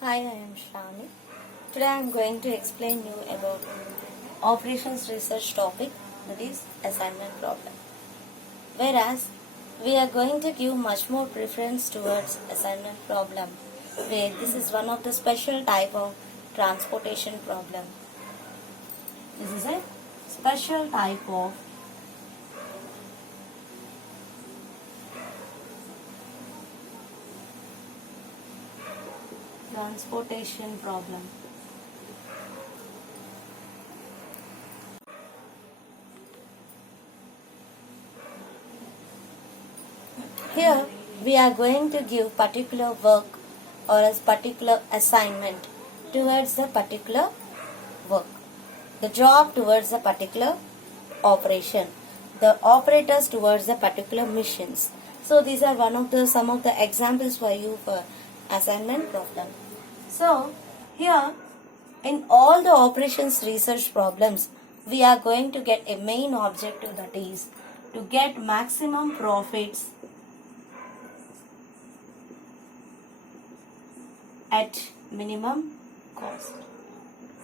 Hi, I am Shravani. Today I am going to explain you about operations research topic, that is assignment problem. Whereas we are going to give much more preference towards assignment problem, where this is one of the special type of transportation problem. This is a special type of transportation problem. Here we are going to give particular work or a particular assignment towards the particular work, the job towards a particular operation, the operators towards the particular missions. So these are some of the examples for you for assignment problem. So here in all the operations research problems, we are going to get a main objective, that is to get maximum profits at minimum cost.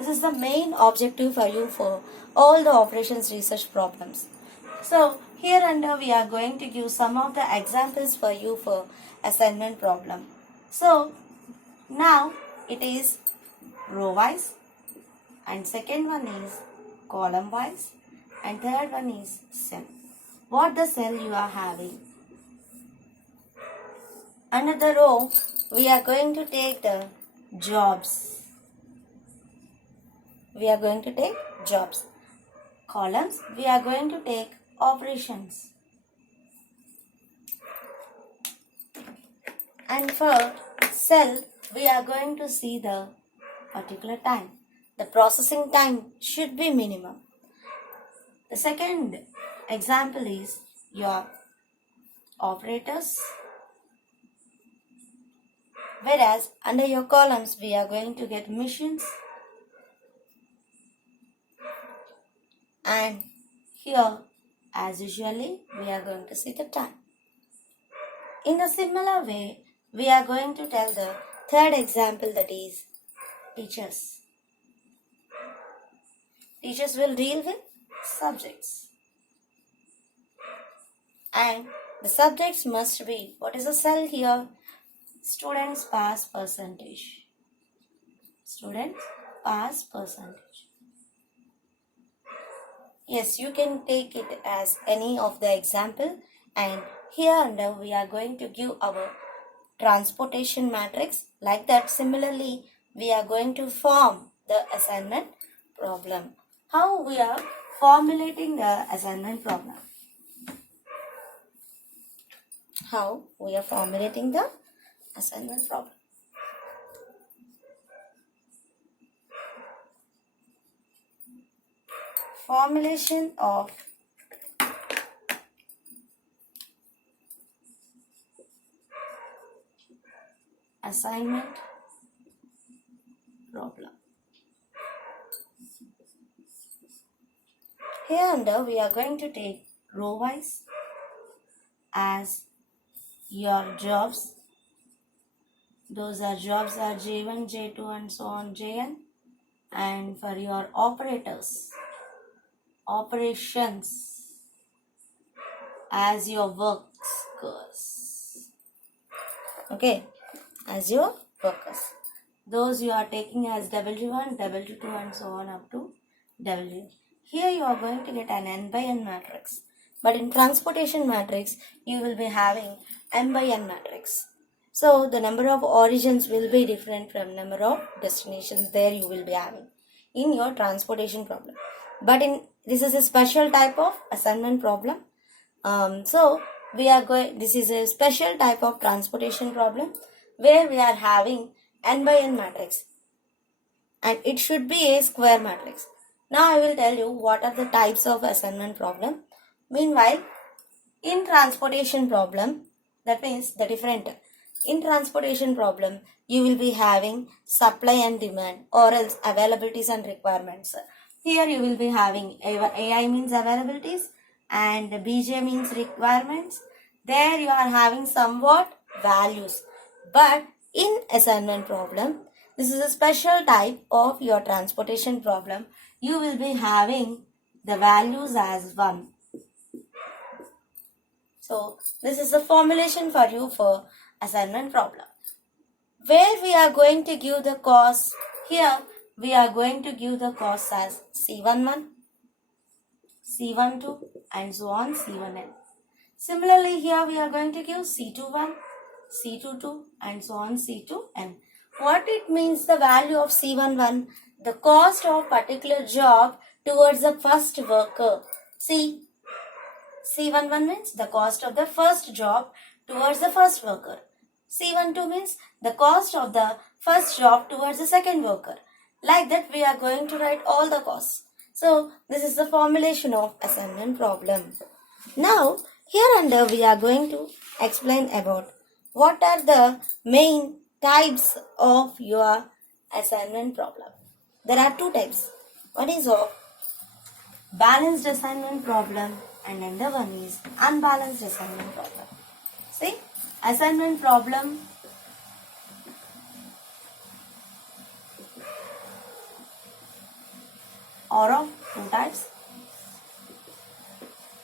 This is the main objective for you for all the operations research problems. So here under we are going to give some of the examples for you for assignment problem. So now it is row wise, and second one is column wise, and third one is cell. What the cell you are having? Under the row we are going to take the jobs. We are going to take jobs. Columns we are going to take operations. And for cell we are going to see the particular time. The processing time should be minimum. The second example is your operators, whereas under your columns we are going to get missions, and here as usually we are going to see the time. In a similar way we are going to tell the third example, that is teachers. Teachers will deal with subjects, and the subjects must be, what is the cell here? Students pass percentage. Students pass percentage. Yes, you can take it as any of the example, and here under we are going to give our transportation matrix. Like that, similarly we are going to form the assignment problem. How we are formulating the assignment problem? How we are formulating the assignment problem? Formulation of assignment problem. Here under we are going to take row wise as your jobs. Those are jobs are J1, J2 and so on Jn. And for your operators, operations as your workers. Okay, as your workers. Those you are taking as W1, W2 and so on up to W. Here you are going to get an n by n matrix. But in transportation matrix, you will be having m by n matrix. So the number of origins will be different from number of destinations there you will be having in your transportation problem. But this is a special type of assignment problem. This is a special type of transportation problem where we are having n by n matrix, and it should be a square matrix. Now I will tell you what are the types of assignment problem. Meanwhile, in transportation problem, that means the different. In transportation problem, you will be having supply and demand, or else availabilities and requirements. Here you will be having AI means availabilities and BJ means requirements. There you are having somewhat values. But in assignment problem, this is a special type of your transportation problem. You will be having the values as 1. So this is the formulation for you for assignment problem. Where we are going to give the cost, here we are going to give the cost as C11, C12 and so on C1n. Similarly, here we are going to give C21, C22 and so on C2n. What it means, the value of C11, the cost of particular job towards the first worker. See, C11 means the cost of the first job towards the first worker. C12 means the cost of the first job towards the second worker. Like that we are going to write all the costs. So this is the formulation of assignment problem. Now here under we are going to explain about what are the main types of your assignment problem. There are 2 types. One is of balanced assignment problem and another one is unbalanced assignment problem. See, assignment problem are of 2 types.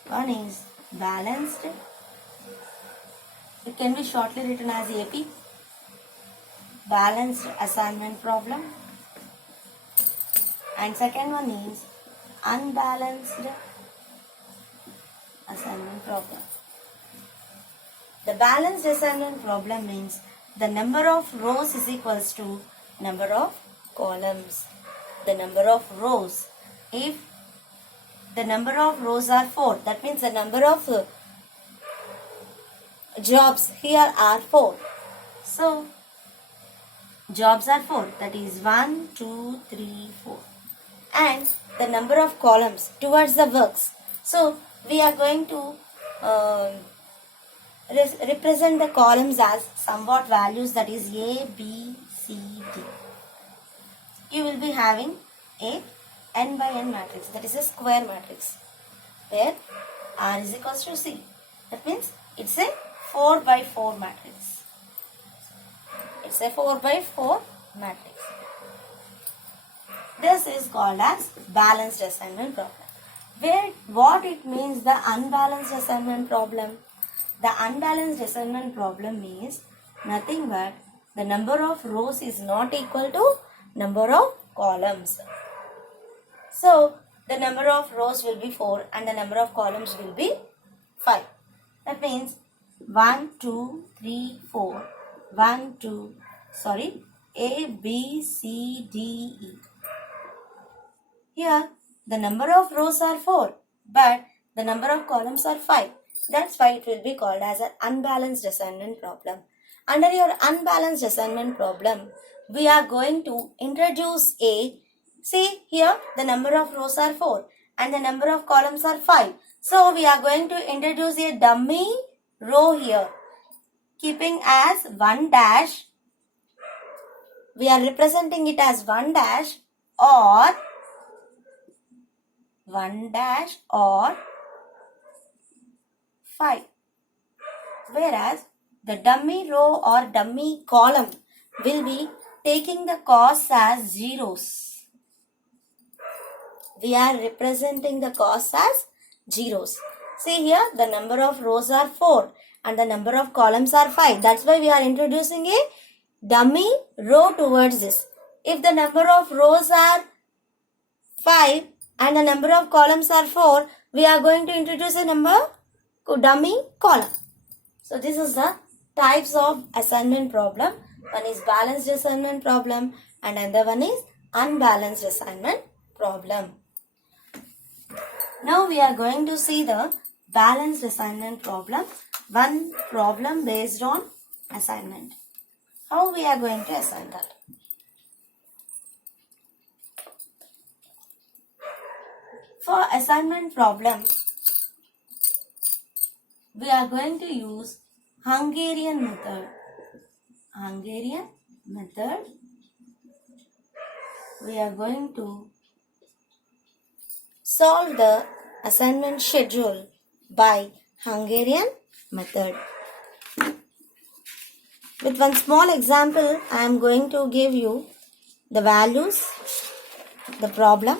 One is balanced. It can be shortly written as AP, balanced assignment problem, and second one is unbalanced assignment problem. The balanced assignment problem means the number of rows is equals to number of columns. The number of rows, if the number of rows are 4, that means the number of jobs here are 4. So jobs are 4, that is 1, 2, 3, 4. And the number of columns towards the works. So we are going to represent the columns as somewhat values, that is A, B, C, D. You will be having a n by n matrix, that is a square matrix, where R is equals to C. That means it's a 4 by 4 matrix. It's a 4 by 4 matrix. This is called as balanced assignment problem. What it means, the unbalanced assignment problem? The unbalanced assignment problem means nothing but the number of rows is not equal to number of columns. So the number of rows will be 4 and the number of columns will be 5. That means 1, 2, 3, 4. 1, 2, A, B, C, D, E. Here the number of rows are 4 but the number of columns are 5. That's why it will be called as an unbalanced assignment problem. Under your unbalanced assignment problem, we are going to introduce a, see here the number of rows are 4 and the number of columns are 5. So we are going to introduce a dummy row here, keeping as 1 dash. We are representing it as 1 dash or 5. Whereas the dummy row or dummy column will be taking the costs as zeros. We are representing the costs as zeros. See here the number of rows are 4 and the number of columns are 5. That's why we are introducing a dummy row towards this. If the number of rows are 5 and the number of columns are 4, we are going to introduce a dummy column. So this is the types of assignment problem. One is balanced assignment problem and another one is unbalanced assignment problem. Now we are going to see the balanced assignment problem. One problem based on assignment. How we are going to assign that? For assignment problem, we are going to use Hungarian method. We are going to solve the assignment schedule by Hungarian method. With one small example, I am going to give you the values, the problem.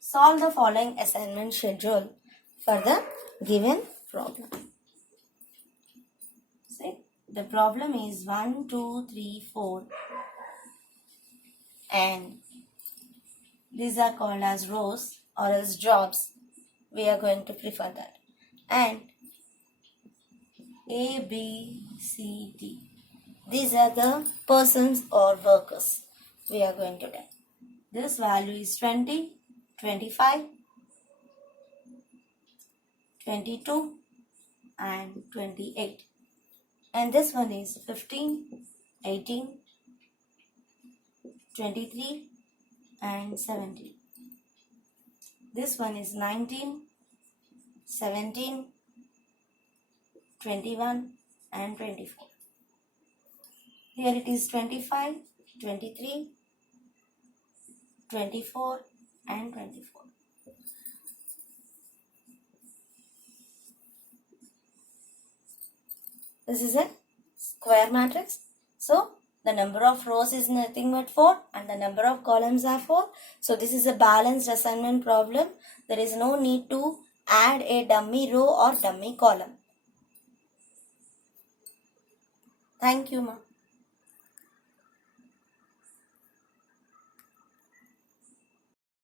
Solve the following assignment schedule for the given problem. See, the problem is 1, 2, 3, 4 and these are called as rows or as jobs. We are going to prefer that. And A, B, C, D. These are the persons or workers we are going to take. This value is 20, 25, 22 and 28. And this one is 15, 18, 23 and 17. This one is 19, 17, 21 and 24. Here it is 25, 23, 24 and 24. This is a square matrix. So the number of rows is nothing but 4 and the number of columns are 4. So this is a balanced assignment problem. There is no need to add a dummy row or dummy column. Thank you, ma.